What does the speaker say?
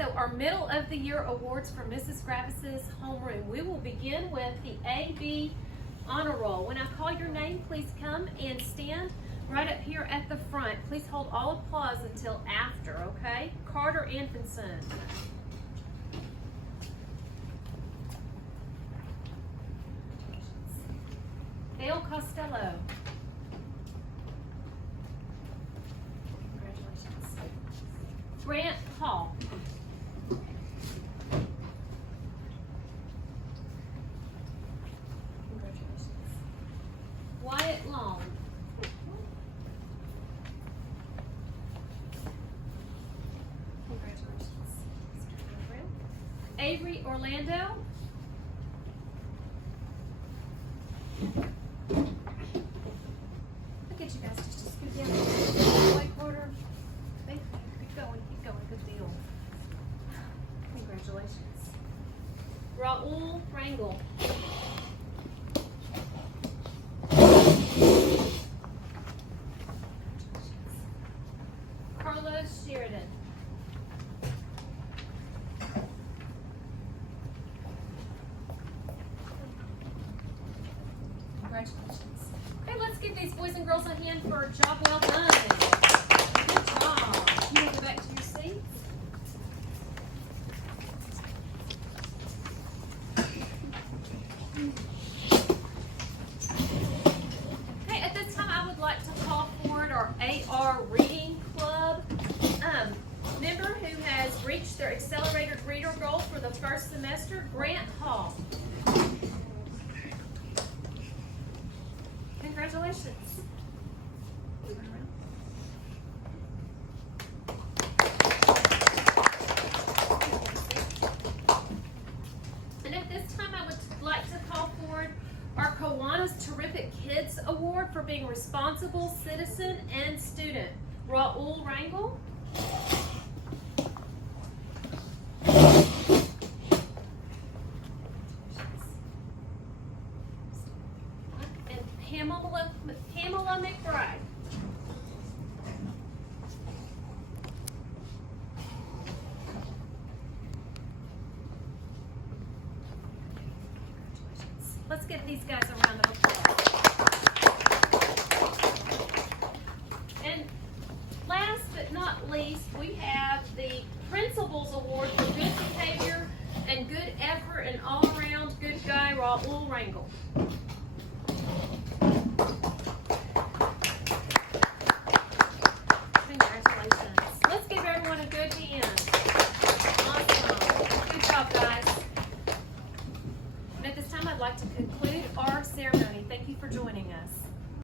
So our middle of the year awards for Mrs. Gravis's homeroom. We will begin with the A-B honor roll. When I call your name, please come and stand right up here at the front. Please hold all applause until after, okay? Carter Anfinson. Dale Costello. Congratulations. Grant Hall. Congratulations. Wyatt Long. Congratulations. Avery Orlando. Look at you guys just to scoot down the white border. Thank you. Keep going, good deal. Congratulations. Raul Rangel. Carlos Sheridan. Congratulations. Okay, let's give these boys and girls a hand for a job well done. Good job. You want to go back to your seats? Okay, at this time I would like to call forward our AR Reading Club member who has reached their accelerated reader goal for the first semester, Grant Hall. Congratulations. And at this time, I would like to call forward our Kiwanis Terrific Kids Award for being responsible citizen and student, Raul Rangel. Pamela McBride. Let's give these guys a round of applause. And last but not least, we have the Principal's Award for good behavior and good effort and all around good guy, Raul Rangel. Congratulations. Let's give everyone a good hand. Awesome. Good job, guys. And at this time, I'd like to conclude our ceremony. Thank you for joining us.